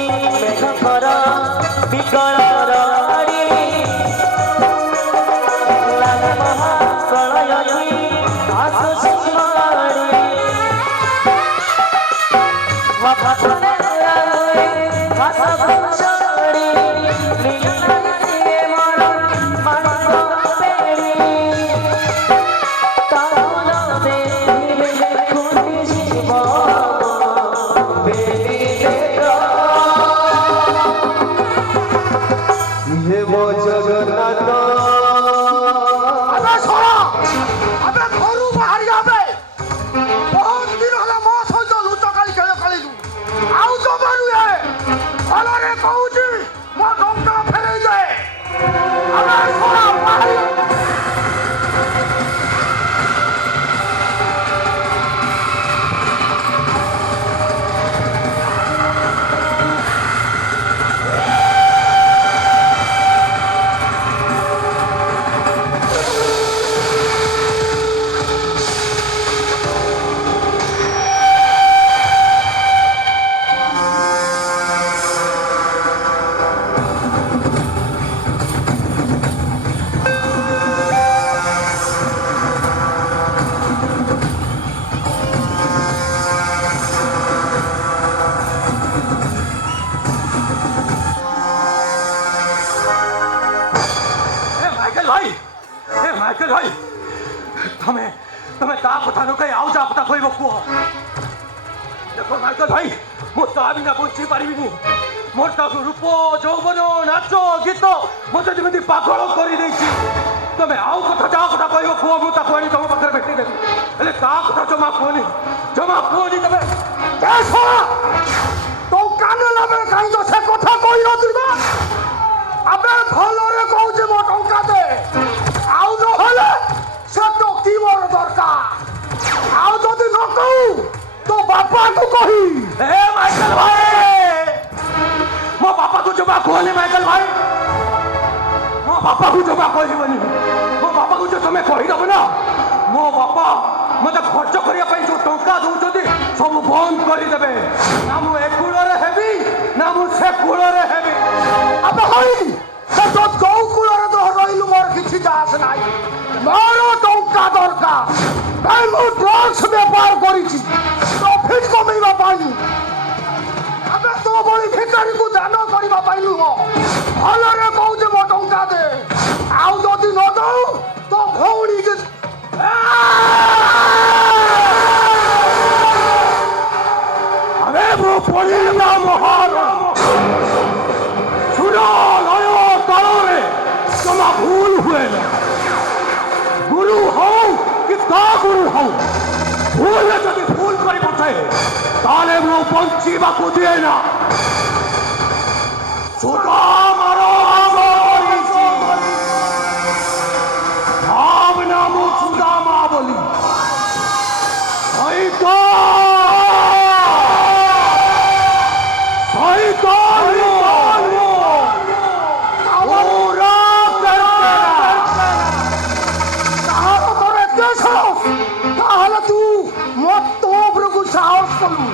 মেঘଙ୍କର ବିକଳର ଆଡ଼ି ଲାଲ ମହାପ୍ରଳୟ ଆସୁଛି ମାଡ଼ି কথা নকাই আউ যা কথা কইব কুহ দেখো মাইকেল ভাই মো তো আমি না বঞ্চি পারিবিনি মোর তাকে রূপ যৌবন নাচ গীত মতো যেମିତି পাগল করে দিয়েছি তুমি আউ কথা যা কথা কইব কুহ মু তাকে আনি তোমার পাখে ভেটি দেবি হেলে তা কথা জমা কুহনি তবে তো কানে লাগে কাই তো সে কথা কই নদিবা আবে ভালরে কইছে মো টঙ্কা দে আউ নহলে সে তো কি মোর দরকার আউ যদি ন কও তো বাপা কো কহি এ মাইকেল ভাই মো বাপা কো জমা কোনি মাইকেল ভাই মো বাপা কো জমা কইবনি মো বাপা কো যে তুমি কই দব না মো বাপা মতে খরচ করিয়া পাই যে টঙ্কা দউছদি সব বন্ধ করি দেবে না মু এক কুলরে হেবি না মু সে কুলরে হেবি আবে হই সে তো গৌ কুলরে তো রইলু মোর কিছু দাস নাই মোর টঙ্কা দরকার তাই মু ড্রাগস ব্যাপার করিছি প্রফিট কমাইবা পাই আবে তো বলি ভিখারি কো দান করিবা পাইলু হো ভালরে কও যে মো টঙ্কা দে আউ যদি ন দউ তো ভৌনি কে আরে মো পড়িলা মহার সুরা লয় তালরে তোমা ভুল হুয়ে না গুরু হও কি তা গুরু হও ভুলে যদি ভুল করে বসে তাহলে মো বঞ্চিবাকু দিয়ে না সুরা মারো আমরিছি ভাবনা মো সুদামা বলি তাহলে তুই মত প্রভু সাহস করু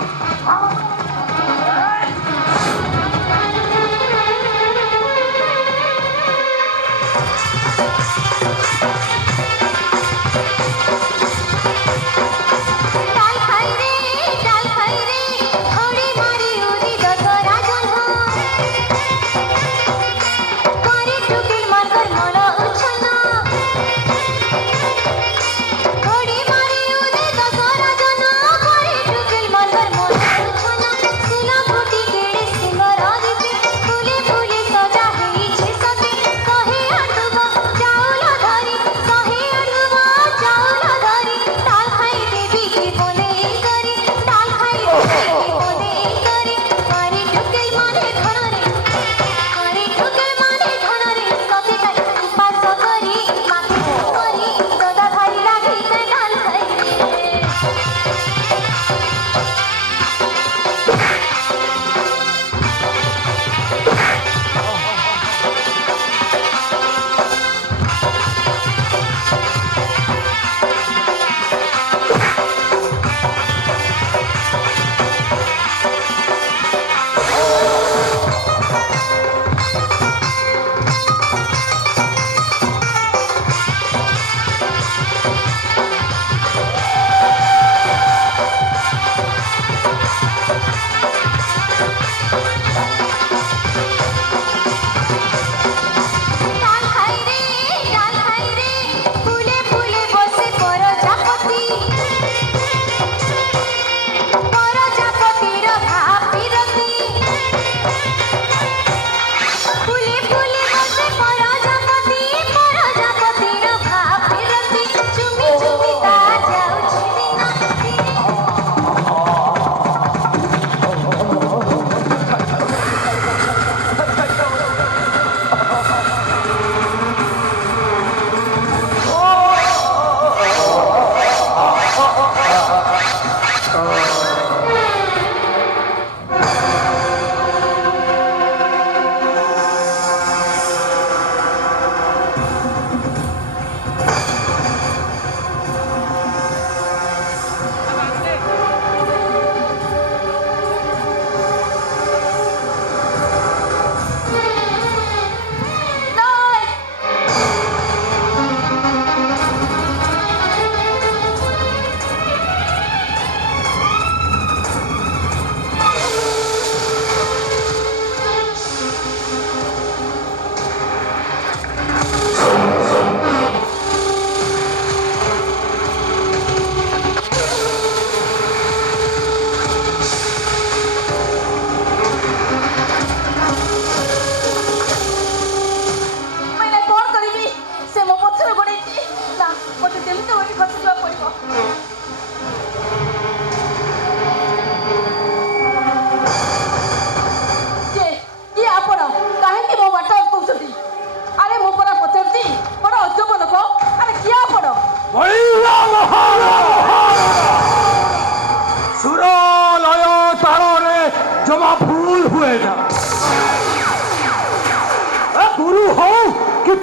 जा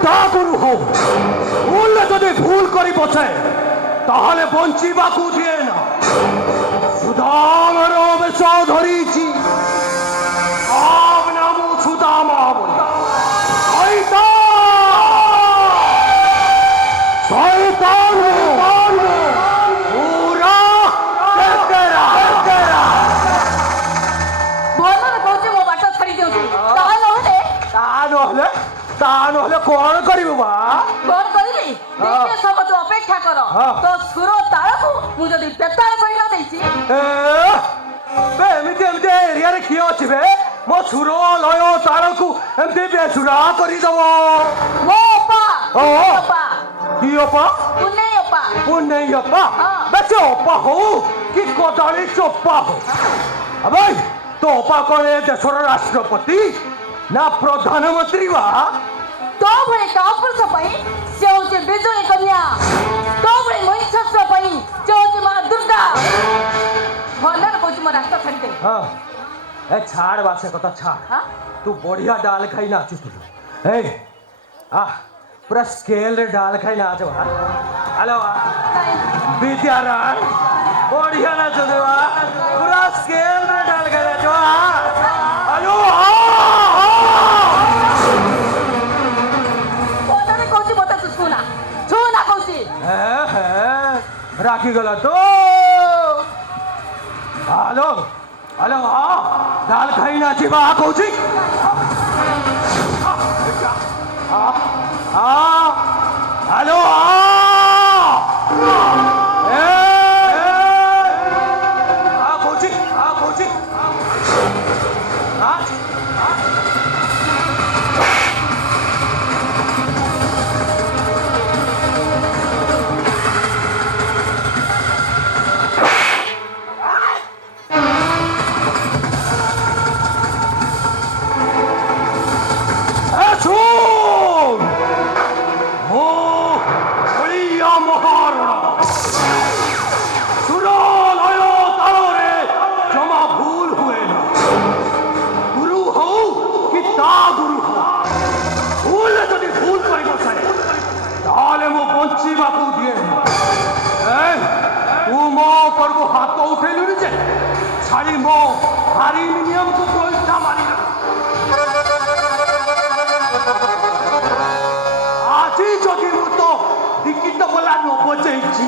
ତା ଗୁରୁ ହଉ ଭୁଲରେ ଯଦି ଭୁଲ କରି ବସେ ତାହେଲେ ବଞ୍ଚିବାକୁ ଦିଏ ନା। ସୁଦାମର ବେଶ ଧରିଛି ନାମ ସୁଦାମା ବୋଲି ପୁରା ଭଲରେ କହୁଛି ମୋ ବାଟ ଛାଡି ଦିଅନ୍ତୁ। ତା ନହେଲେ କଣ କରିବୁ ବା? କଣ କରିବି? ଟିକେ ସମୟ ତୁ ଅପେକ୍ଷା କର। ତୋ ସୁର ତାଳକୁ ମୁଁ ଯଦି ବେତାଳ କରି ନ ଦେଇଛି ଏମିତି ଏମିତି ଏରିଆରେ କିଏ ଅଛି ବେ ମୋ ସୁର ଲୟ ତାଳକୁ ଏମିତି ବେସୁରା କରିଦବ? ମୋ ଅପା ଅପା କି ଅପା? ପୁନେଇ ଅପା ପୁନେଇ ଅପା? ହଁ। ବେଶୀ ଅପା ହଉ କି କଦାଳୀ ଚୋପା ହଉ ଆବେ ତୋ ଅପା କଣ ଏ ଦେଶର ରାଷ୍ଟ୍ରପତି ନା ପ୍ରଧାନମନ୍ତ୍ରୀ ବା? ତୋ ଭଳି କାପୁରୁଷ ପାଇଁ ସେ ହଉଛି ବିଜୁଳି କନ୍ୟା। ତୋ ଭଳି ମହିଷାସୁର ପାଇଁ ସେ ହଉଛି ମା ଦୁର୍ଗା। ଭଲରେ କହୁଛି ମୋ ରାସ୍ତା ଛାଡିଦେ। ହଁ ଏ ଛାଡ଼ ବା ସେ କଥା ଛାଡ଼। ହଁ? ତୁ ବଢିଆ ଡାଲ ଖାଇ ନାଚୁଥିଲୁ। ଏ ପୁରା ସ୍କେଲରେ ଡାଲ ଖାଇ ନାଚ ବା। ହ୍ୟାଲୋ ବିଦ୍ୟାରାୟ ବଢିଆ ନାଚୁଥିଲୁ ବା ପୁରା ସ୍କେଲରେ ଡାଲ ଖାଇ ନାଚ ହ୍ୟାଲୋ ଭଲରେ କହୁଛି ମତେ ତୁ ଶୁଣା ଶୁଣା କହୁଛି। ରାଖିଗଲା ତ ହ୍ୟାଲୋ ହ୍ୟାଲୋ ଡାଲ ଖାଇ ନାଚିବା କହୁଛି। ହ୍ୟାଲୋ କହୁଛି କହୁଛି ବଞ୍ଚିବାକୁ ଦିଏ ତୁ ମୋ ଉପରକୁ ହାତ ଉଠେଇଲୁନି ଯେ ଛାଡ଼ି ମୋ ହାରିମିନିୟମକୁ ପଇସା ମାରିଲ। ଆଜି ଯଦି ମୁଁ ତ ଟିକିଟ ବୋଲା ନ ବଚେଇଛି